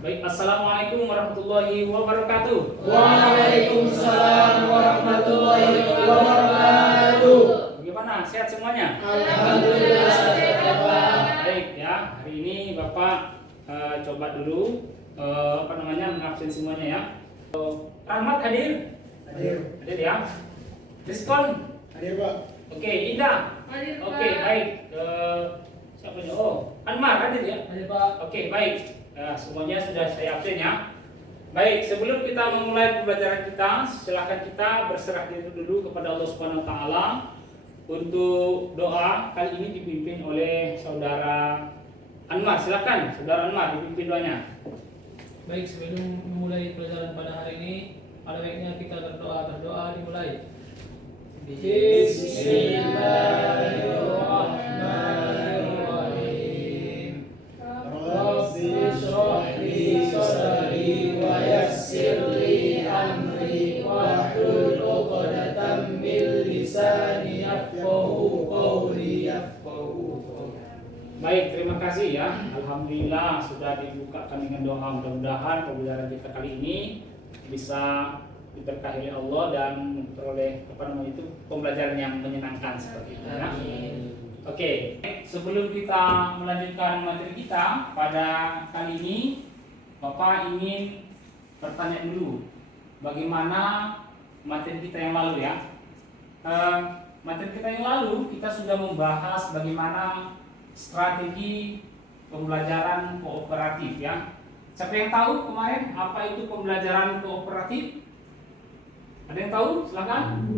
Baik, assalamualaikum warahmatullahi wabarakatuh. Waalaikumsalam warahmatullahi wabarakatuh. Bagaimana? Sehat semuanya? Alhamdulillah sehat Bapak. Baik ya, hari ini Bapak coba dulu mengabsen semuanya ya. Rahmat hadir? Hadir. Hadir ya. Rizkon? Hadir Pak. Oke, Indah? Hadir, Pak. Oke, baik. Siapa nih? Oh, Anmar hadir ya? Hadir Pak. Oke, baik. Semuanya sudah saya absen ya. Baik, sebelum kita memulai pembelajaran kita, silakan kita berserah diri dulu kepada Allah Subhanahu wa taala untuk doa. Kali ini dipimpin oleh Saudara Anmar. Silakan Saudara Anmar dipimpin doanya. Baik, sebelum memulai pelajaran pada hari ini, ada baiknya kita berdoa dimulai. Bismillahirrahmanirrahim. Rabbi shrah li sadri wa yassir li amri wahlul 'uqdatam min lisani yafqahu qawli. Baik, terima kasih ya. Alhamdulillah sudah dibukakan dengan doa. Mudah-mudahan pembelajaran kita kali ini bisa diberkahi oleh Allah dan memperoleh pembelajaran yang menyenangkan seperti itu ya. Oke, sebelum kita melanjutkan materi kita pada kali ini, Bapak ingin bertanya dulu, bagaimana materi kita yang lalu ya? Materi kita yang lalu kita sudah membahas bagaimana strategi pembelajaran kooperatif ya. Siapa yang tahu kemarin apa itu pembelajaran kooperatif? Ada yang tahu? Silakan.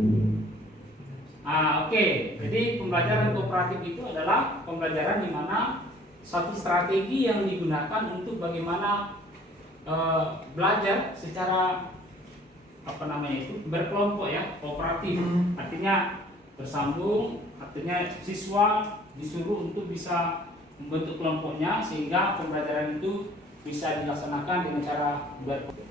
Oke. Jadi pembelajaran kooperatif itu adalah pembelajaran di mana satu strategi yang digunakan untuk bagaimana belajar secara berkelompok ya, kooperatif. Artinya bersambung, artinya siswa disuruh untuk bisa membentuk kelompoknya sehingga pembelajaran itu bisa dilaksanakan dengan cara berkelompok.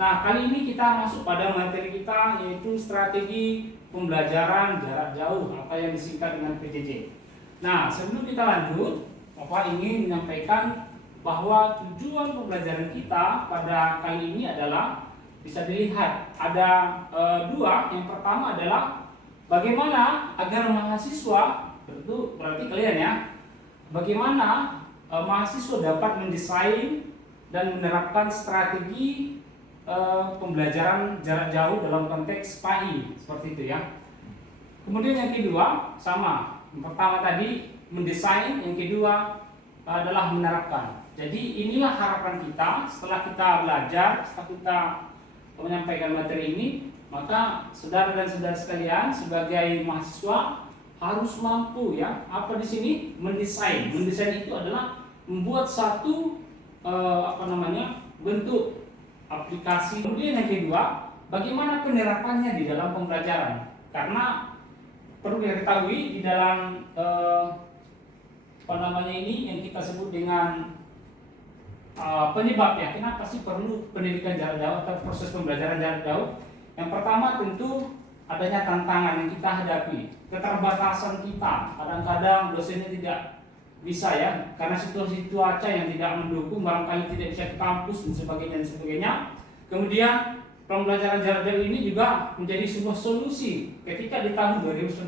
Nah, kali ini kita masuk pada materi kita, yaitu strategi pembelajaran jarak jauh atau yang disingkat dengan PJJ. Nah, sebelum kita lanjut, Bapak ingin menyampaikan bahwa tujuan pembelajaran kita pada kali ini adalah bisa dilihat ada dua. Yang pertama adalah bagaimana agar mahasiswa, tentu berarti kalian ya, bagaimana mahasiswa dapat mendesain dan menerapkan strategi pembelajaran jarak jauh dalam konteks PAI seperti itu ya. Kemudian yang kedua sama, yang pertama tadi mendesain, yang kedua adalah menerapkan. Jadi inilah harapan kita setelah kita belajar, setelah kita menyampaikan materi ini, maka saudara dan saudara sekalian sebagai mahasiswa harus mampu ya, apa di sini mendesain. Mendesain itu adalah membuat satu bentuk aplikasi. Kemudian yang kedua, bagaimana penerapannya di dalam pembelajaran? Karena perlu diketahui di dalam ini yang kita sebut dengan penyebab ya. Kenapa sih perlu pendidikan jarak jauh atau proses pembelajaran jarak jauh? Yang pertama tentu adanya tantangan yang kita hadapi, keterbatasan kita. Kadang-kadang dosennya tidak bisa ya, karena situasi cuaca yang tidak mendukung, barangkali tidak bisa ke kampus dan sebagainya. Kemudian pembelajaran jarak jauh ini juga menjadi sebuah solusi ketika di tahun 2019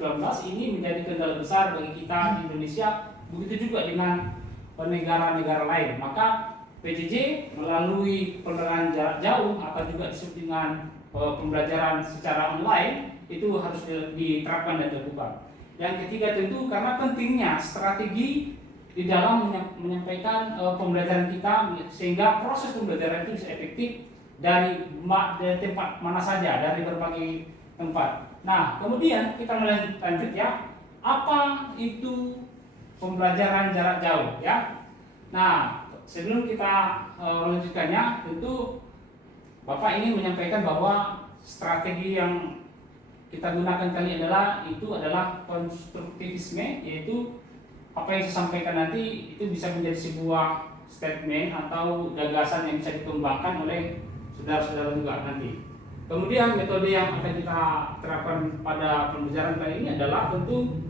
ini menjadi kendala besar bagi kita di Indonesia, begitu juga dengan negara-negara lain. Maka PJJ melalui pembelajaran jarak jauh atau juga disebut dengan pembelajaran secara online itu harus diterapkan dan dilakukan. Yang ketiga tentu karena pentingnya strategi di dalam menyampaikan pembelajaran kita sehingga proses pembelajaran itu bisa efektif dari tempat mana saja, dari berbagai tempat. Nah, kemudian kita lanjut ya, apa itu pembelajaran jarak jauh ya. Nah, sebelum kita melanjutkannya, tentu Bapak ingin menyampaikan bahwa strategi yang kita gunakan kali adalah konstruktivisme, yaitu apa yang saya sampaikan nanti itu bisa menjadi sebuah statement atau gagasan yang bisa dikembangkan oleh saudara-saudara juga nanti. Kemudian metode yang akan kita terapkan pada pembelajaran kali ini adalah tentu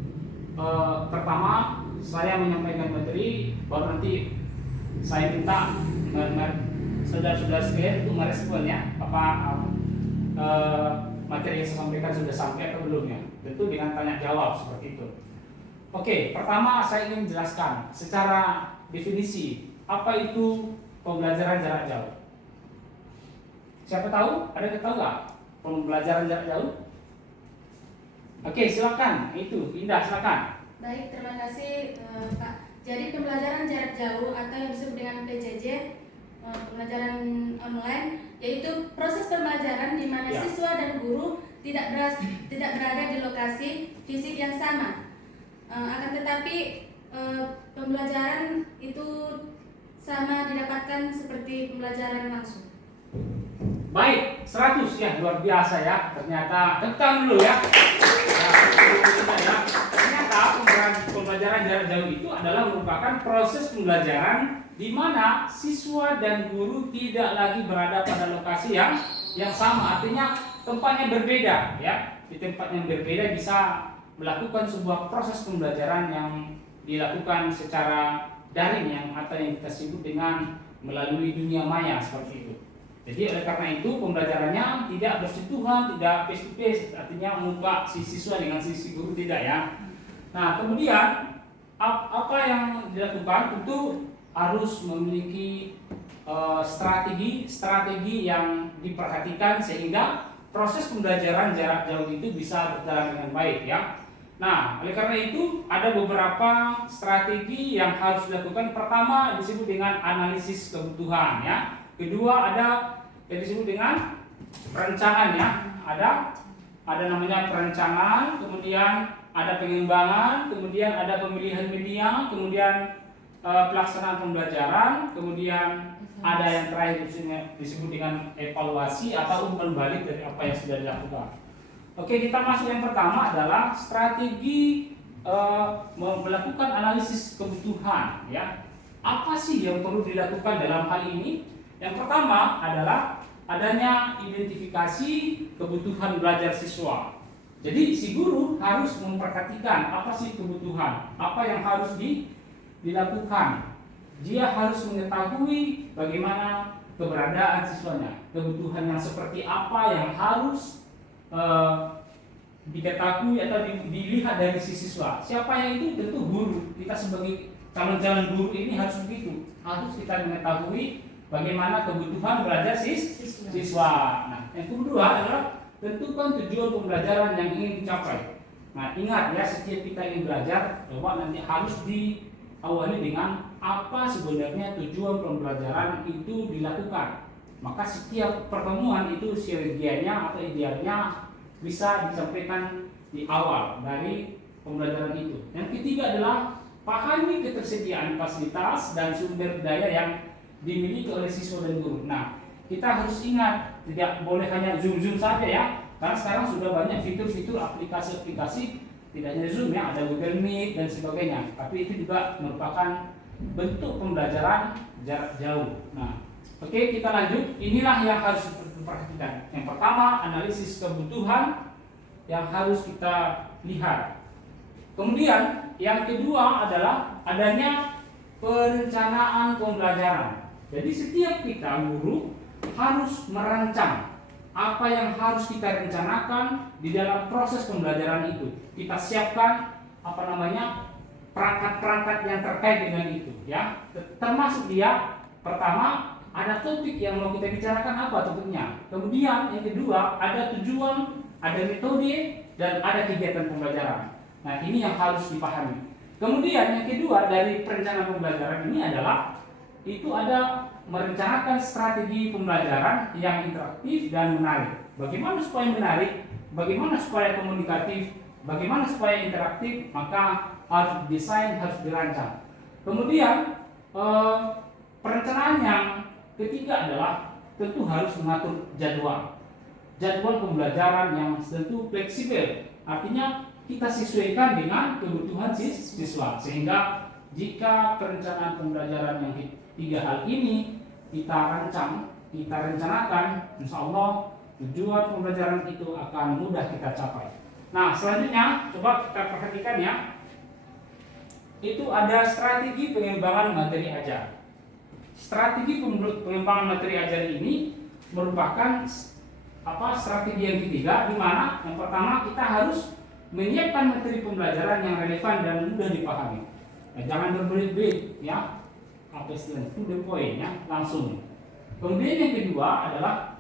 pertama saya menyampaikan materi, baru nanti saya minta saudara-saudara sekalian untuk merespon ya apa materi yang saya sampaikan sudah sampai atau belum ya. Tentu dengan tanya jawab seperti itu. Oke, pertama saya ingin jelaskan secara definisi apa itu pembelajaran jarak jauh. Siapa tahu? Ada yang tahu nggak pembelajaran jarak jauh? Oke, silakan. Itu Indah, silakan. Baik, terima kasih Pak. Jadi pembelajaran jarak jauh atau yang disebut dengan PJJ, pembelajaran online, yaitu proses pembelajaran di mana Ya. siswa dan guru tidak berada di lokasi fisik yang sama. Akan tetapi pembelajaran itu sama didapatkan seperti pembelajaran langsung. Baik, 100 ya, luar biasa ya. Ternyata tekan dulu ya. Ya. Ternyata pembelajaran jarak jauh itu adalah merupakan proses pembelajaran di mana siswa dan guru tidak lagi berada pada lokasi yang sama, artinya tempatnya berbeda ya. Di tempat yang berbeda bisa melakukan sebuah proses pembelajaran yang dilakukan secara daring yang atau yang kita sebut dengan melalui dunia maya seperti itu. Jadi oleh karena itu pembelajarannya tidak bersentuhan, tidak face to face, artinya muka si siswa dengan si guru tidak ya. Nah kemudian apa yang dilakukan tentu harus memiliki strategi yang diperhatikan sehingga proses pembelajaran jarak jauh itu bisa berjalan dengan baik ya. Nah oleh karena itu ada beberapa strategi yang harus dilakukan. Pertama disebut dengan analisis kebutuhan ya. Kedua ada yang disebut dengan perencanaan ya. Ada namanya perencanaan, kemudian ada pengembangan, kemudian ada pemilihan media, kemudian pelaksanaan pembelajaran, kemudian ada yang terakhir disebut dengan evaluasi atau umpan balik dari apa yang sudah dilakukan. Oke, kita masuk yang pertama adalah strategi melakukan analisis kebutuhan ya. Apa sih yang perlu dilakukan dalam hal ini? Yang pertama adalah adanya identifikasi kebutuhan belajar siswa. Jadi si guru harus memperhatikan apa sih kebutuhan, apa yang harus dilakukan. Dia harus mengetahui bagaimana keberadaan siswanya, kebutuhan yang seperti apa yang harus diketahui atau dilihat dari si siswa. Siapa yang itu? Tentu guru. Kita sebagai calon guru ini harus begitu. Harus kita mengetahui bagaimana kebutuhan belajar siswa. Nah, yang kedua adalah tentukan tujuan pembelajaran yang ingin dicapai. Nah, ingat ya, setiap kita ingin belajar, coba nanti harus diawali dengan apa sebenarnya tujuan pembelajaran itu dilakukan. Maka setiap pertemuan itu sinergianya atau idealnya bisa disampaikan di awal dari pembelajaran itu. Yang ketiga adalah pahami ketersediaan fasilitas dan sumber daya yang dimiliki oleh siswa dan guru. Nah, kita harus ingat tidak boleh hanya Zoom saja ya, karena sekarang sudah banyak fitur-fitur aplikasi-aplikasi, tidak hanya Zoom ya, ada Google Meet dan sebagainya. Tapi itu juga merupakan bentuk pembelajaran jarak jauh. Nah, oke, kita lanjut. Inilah yang harus diperhatikan. Yang pertama, analisis kebutuhan yang harus kita lihat. Kemudian yang kedua adalah adanya perencanaan pembelajaran. Jadi setiap kita guru harus merancang apa yang harus kita rencanakan di dalam proses pembelajaran itu. Kita siapkan perangkat-perangkat yang terkait dengan itu ya. Termasuk dia pertama ada topik yang mau kita bicarakan apa topiknya. Kemudian yang kedua ada tujuan, ada metode dan ada kegiatan pembelajaran. Nah, ini yang harus dipahami. Kemudian yang kedua dari perencanaan pembelajaran ini adalah itu ada merencanakan strategi pembelajaran yang interaktif dan menarik. Bagaimana supaya menarik? Bagaimana supaya komunikatif? Bagaimana supaya interaktif? Maka harus desain, harus dirancang. Kemudian perencanaan yang ketiga adalah tentu harus mengatur jadwal pembelajaran yang tentu fleksibel. Artinya kita sesuaikan dengan kebutuhan siswa, sehingga jika perencanaan pembelajaran yang tiga hal ini kita rencanakan, insya Allah tujuan pembelajaran itu akan mudah kita capai. Nah, selanjutnya coba kita perhatikan ya. Itu ada strategi pengembangan materi ajar. strategi pengembangan materi ajar ini merupakan strategi yang ketiga, di mana yang pertama kita harus menyiapkan materi pembelajaran yang relevan dan mudah dipahami. Nah, jangan berbelit-belit ya, apa istilahnya, to the point ya, langsung. Kemudian yang kedua adalah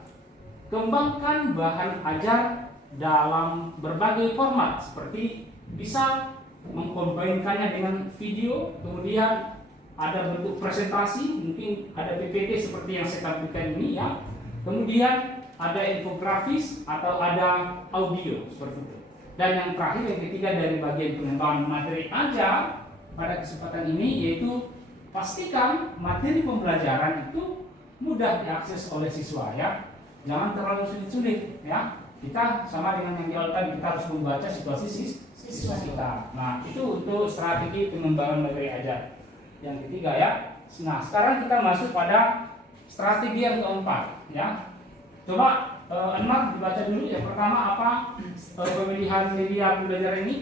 kembangkan bahan ajar dalam berbagai format, seperti bisa mengkombinkannya dengan video, kemudian ada bentuk presentasi, mungkin ada PPT seperti yang saya tampilkan ini ya, kemudian ada infografis atau ada audio seperti itu. Dan yang terakhir, yang ketiga dari bagian pengembangan materi ajar pada kesempatan ini, yaitu pastikan materi pembelajaran itu mudah diakses oleh siswa ya, jangan terlalu sulit-sulit ya. Kita sama dengan yang di awal tadi, kita harus membaca situasi siswa kita. Nah, itu untuk strategi pengembangan materi ajar yang ketiga ya. Nah, sekarang kita masuk pada strategi yang keempat ya. Coba Anwar dibaca dulu. Yang pertama apa pemilihan media pembelajaran ini?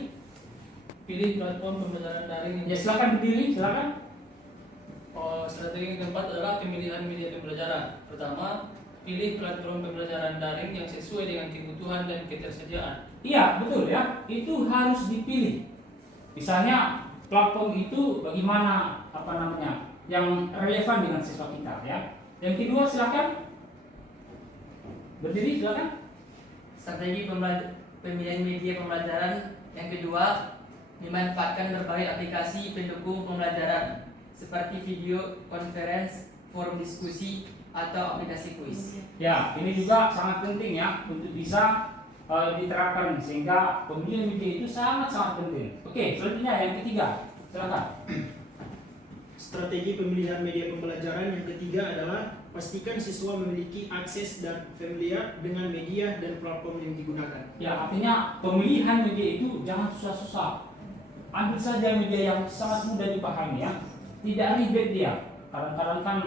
Pilih platform pembelajaran daring. Ya, silakan berdiri, silakan. Strategi yang keempat adalah pemilihan media pembelajaran. Pertama, pilih platform pembelajaran daring yang sesuai dengan kebutuhan dan ketersediaan. Iya, betul ya. Itu harus dipilih. Misalnya platform itu bagaimana yang relevan dengan siswa kita ya. Yang kedua silakan. Berdiri silakan. Strategi pemilihan media pembelajaran yang kedua, memanfaatkan berbagai aplikasi pendukung pembelajaran seperti video conference, forum diskusi, atau aplikasi kuis. Ya, ini juga sangat penting ya untuk bisa diterapkan, sehingga pemilihan media itu sangat penting. Oke, selanjutnya yang ketiga, silakan. Strategi pemilihan media pembelajaran yang ketiga adalah pastikan siswa memiliki akses dan familiar dengan media dan platform yang digunakan. Ya, artinya pemilihan media itu jangan susah-susah. Ambil saja media yang sangat mudah dipahami ya. Tidak ribet dia. Kadang-kadang kan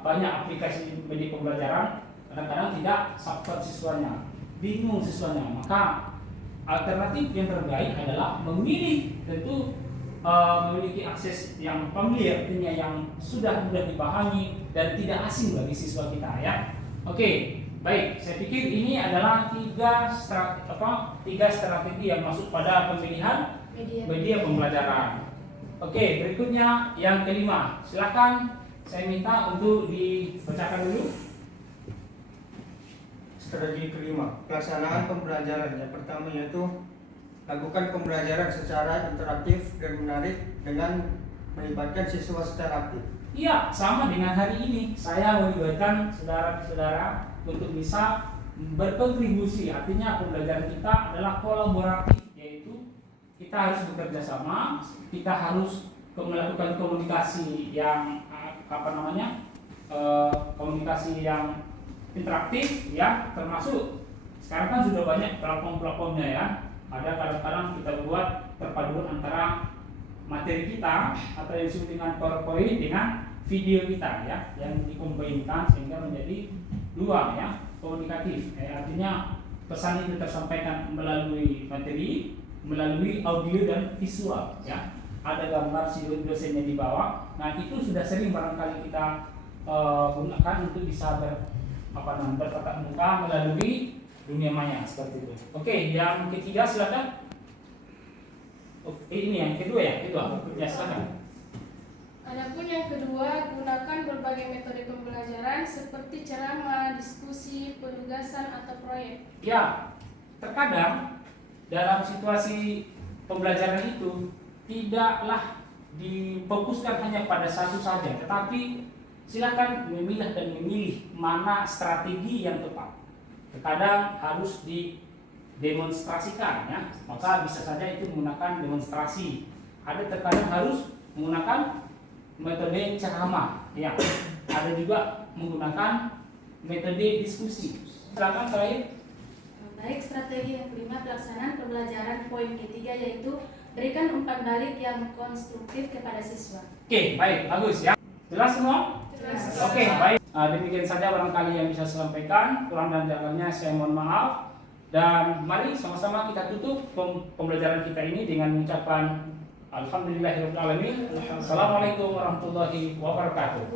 banyak aplikasi media pembelajaran, kadang-kadang tidak support siswanya, bingung siswanya. Maka alternatif yang terbaik adalah memilih tentu memiliki akses yang familiar, artinya yang sudah mudah dipahami dan tidak asing bagi siswa kita ya. Oke, baik. Saya pikir ini adalah tiga strategi yang masuk pada pemilihan media pembelajaran. Oke, berikutnya yang kelima. Silakan, saya minta untuk dibacakan dulu. Strategi kelima, pelaksanaan pembelajaran. Yang pertama yaitu lakukan pembelajaran secara interaktif dan menarik dengan melibatkan siswa secara aktif. Iya, sama dengan hari ini. Saya melibatkan saudara-saudara untuk bisa berkontribusi. Artinya pembelajaran kita adalah kolaboratif, yaitu kita harus bekerja sama, kita harus melakukan komunikasi yang komunikasi yang interaktif ya, termasuk sekarang kan sudah banyak platform-platformnya ya. Ada kadang-kadang kita buat perpaduan antara materi kita atau yang disebut dengan PowerPoint dengan video kita ya, yang dikombinkan sehingga menjadi dua ya, komunikatif. Artinya pesan itu tersampaikan melalui materi, melalui audio dan visual ya. Ada gambar si dosennya di bawah. Nah, itu sudah sering barangkali kita gunakan untuk bisa bertatap muka melalui dunia maya seperti itu. Oke, yang ketiga silakan. Ini yang kedua ya, ya silakan. Adapun yang kedua, gunakan berbagai metode pembelajaran seperti ceramah, diskusi, penugasan atau proyek. Ya, terkadang dalam situasi pembelajaran itu tidaklah difokuskan hanya pada satu saja, tetapi silakan memilah dan memilih mana strategi yang tepat. Terkadang harus didemonstrasikan ya, maka bisa saja itu menggunakan demonstrasi. Ada terkadang harus menggunakan metode ceramah ya, ada juga menggunakan metode diskusi. Silakan terakhir. Baik, strategi yang kelima, pelaksanaan pembelajaran poin ketiga, yaitu berikan umpan balik yang konstruktif kepada siswa. Oke, baik, bagus ya. Jelas semua? Jelas. Oke, baik. Demikian saja barangkali yang bisa saya sampaikan. Kurang dan jalannya saya mohon maaf. Dan mari sama-sama kita tutup pembelajaran kita ini dengan mengucapkan Alhamdulillahirobbilalamin. Assalamualaikum warahmatullahi wabarakatuh.